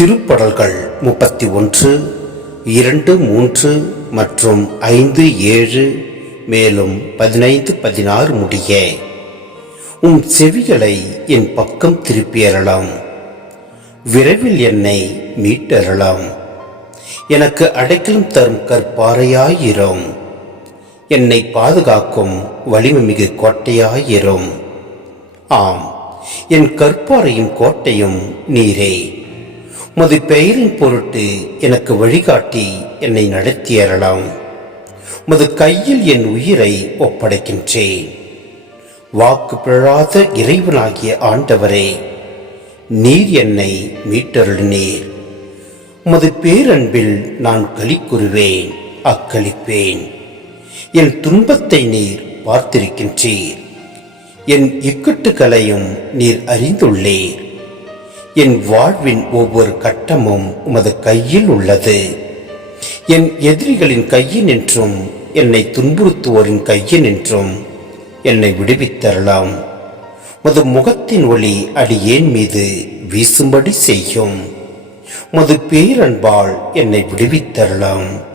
திருப்படல்கள் 31, 2, 3 மற்றும் 5, 7 மேலும் 15, 16 முடிய உன் செவிகளை என் பக்கம் திருப்பியறலாம். விரைவில் என்னை மீட்டறலாம். எனக்கு அடைக்கலம் தரும் கற்பாறையாயிரும். என்னை பாதுகாக்கும் வலிமைமிகு கோட்டையாயிரும். ஆம், என் கற்பாறையும் கோட்டையும் நீரே. உமது பெயரின் பொருட்டு எனக்கு வழிகாட்டி என்னை நடத்தியறலாம். உமது கையில் என் உயிரை ஒப்படைக்கின்றேன். வாக்கு பிழாத இறைவனாகிய ஆண்டவரே, நீர் என்னை மீட்டருளினீர். உமது பேரன்பில் நான் களி கூறுவேன், அக்களிப்பேன். என் துன்பத்தை நீர் பார்த்திருக்கின்றீர். என் இக்கட்டுகளையும் நீர் அறிந்துள்ளீர். என் வாழ்வின் ஒவ்வொரு கட்டமும் உமது கையில் உள்ளது. என் எதிரிகளின் கையினின்றும் என்னை துன்புறுத்துவோரின் கையினின்றும் என்னை விடுவித்தரலாம். உமது முகத்தின் ஒளி அடியேன் மீது வீசும்படி செய்யும். உமது பேரன்பால் என்னை விடுவித்தரலாம்.